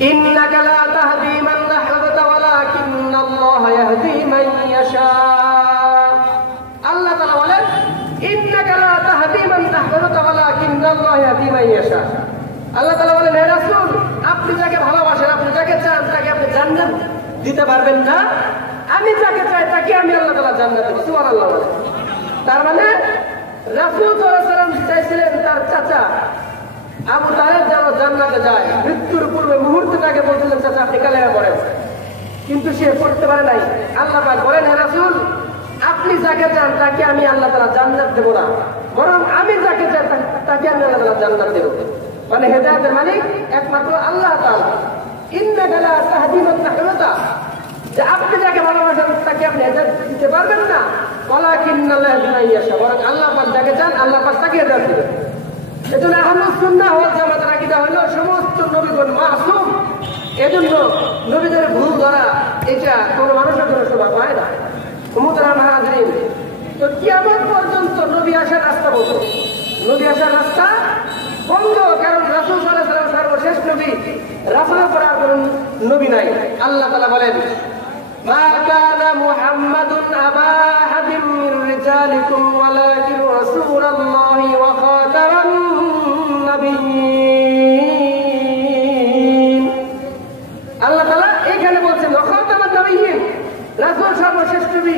ইন্নাকা লা তাহদি মান আহবাবতা ওয়ালাকিন্নাল্লাহা ইয়াহদি মান ইয়াশা। আল্লাহ তাআলা বলেন ইন্নাকা লা তাহদি মান আহবাবতা ওয়ালাকিন্নাল্লাহা ইয়াহদি মান ইয়াশা। আল্লাহ তাআলা বলেন, হে রাসূল, আপনি যাকে ভালোবাসেন, আপনি যাকে চান, তাকে আপনি জান্নাত দিতে পারবেন না। আমি যাকে চাই তাকে আমি আল্লাহ তাআলা জান্নাত দেব। সুবহানাল্লাহ। তার মানে রাসূল সাল্লাল্লাহু আলাইহি ওয়াসাল্লাম চাইছিলেন তার চাচা আবু তালেব যেন জান্নাতে যায়। মৃত্যুর পূর্বে মুহূর্তে তাকে বলছিলেন, চাচা আপনি কালেমা পড়েন, কিন্তু সে পড়তে পারে নাই। আল্লাহ পাক বলেন, হে রাসূল, আপনি যাকে চান তাকে আমি আল্লাহ তাআলা জান্নাত দেব না, বরং আমি যাকে চাই তাকে আমি আল্লাহ তাআলা জান্নাত দেব। মানে হেদায়েতের মালিক একমাত্র আল্লাহ তাআলা। ইন্নাকা লা তাহদি মান আহবাবতা, যে আপনি যাকে ভালোবাসেন তাকে আপনি হেদায়েত দিতে পারবেন না, ওয়ালাকিন্নাল্লাহা ইয়াহদি মান ইয়াশা, বরং আল্লাহ পাক যাকে চান আল্লাহ পাক তাকে হেদায়েত দেবেন। এজন্য আহলুস সুন্নাহ ওয়াল জামাতের আকীদা হলো সমস্ত নবীগণ মাসুম। এজন্য নবীদের ভুল ধরা এটা কোন মানুষের জন্য শোভা পায় না। মুহতারাম হাজরিন, তো কিয়ামত পর্যন্ত নবী আসার রাস্তা বন্ধ, নবী আসার রাস্তা বন্ধ। কারণ রাসূল সাল্লাল্লাহু আলাইহি ওয়াসাল্লাম সর্বশেষ নবী, রাসূলের পর আর কোন নবী নাই। আল্লাহ তাআলা বলেন, মা কানা মুহাম্মাদুন আবা আহাদিন মির রিজালিকুম ওয়ালাকিন রাসূলুল্লাহি ওয়া খাতামান নাবিয়্যিন। আল্লাহ তাআলা এখানে বলছেন ওয়া খাতামান নাবিয়্যিন, রাসূল সর্বশেষ নবী,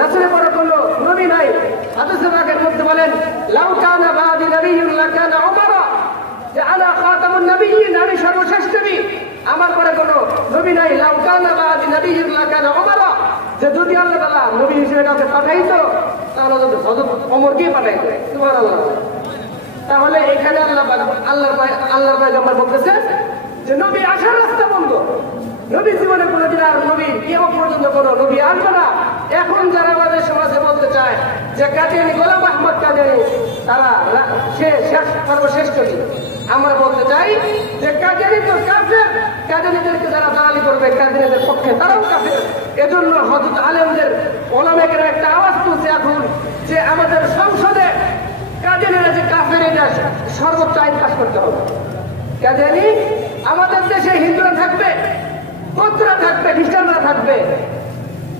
রাসূলের পর কোন নবী নাই। হাদিসে পাকের মধ্যে বলেন, লাউ কানা বাদি নাবিয়্যুন লাকানা উমারা, যে আনা খাতামুন নাবিয়্যিন, আমি সর্বশেষ নবী, আমার পরে কোন নবী নাই। লাউ কানা বাদি নাবিয়্যুন লাকানা উমারা, যে যদি আল্লাহ তাআলা নবী হিসেবে কাউকে পাঠাইতো তাহলে হযরত ওমরকে পাঠাইতো। সুবহানাল্লাহ। তাহলে এখানে আল্লাহর পয়গম্বর বলতেছে যে নবী আসার রাস্তা বন্ধ, নবী জীবনে কোনোদিন আর নবী কিয়ামত পর্যন্ত কোনো নবী আসবে না। এখন যারা আমাদের সমাজে বলতে চায় যে কাদিয়ানী গোলাম আহমদ কাদিয়ানী তারা সর্বশেষ নবী, আমরা বলতে চাই যে কাদিয়ানী তো কাফের, কাদিয়ানীদেরকে যারা দালালি করবে কাদিয়ানীদের পক্ষে তারাও কাফের। এজন্য হযরত আলেমদের ওলামায়েরা একটা আওয়াজ তুলছে এখন যে আমাদের সংসদে কাদিয়ানীরা যে কাফের এটা সর্বোচ্চ আইন পাস করতে হবে। কাদিয়ানী আমাদের দেশে হিন্দুরা থাকবে, বৌদ্ধরা থাকবে, খ্রিস্টানরা থাকবে,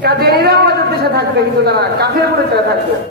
কাদিয়ানীরা আমাদের দেশে থাকবে, কিন্তু তারা কাফের বলে তারা থাকবে।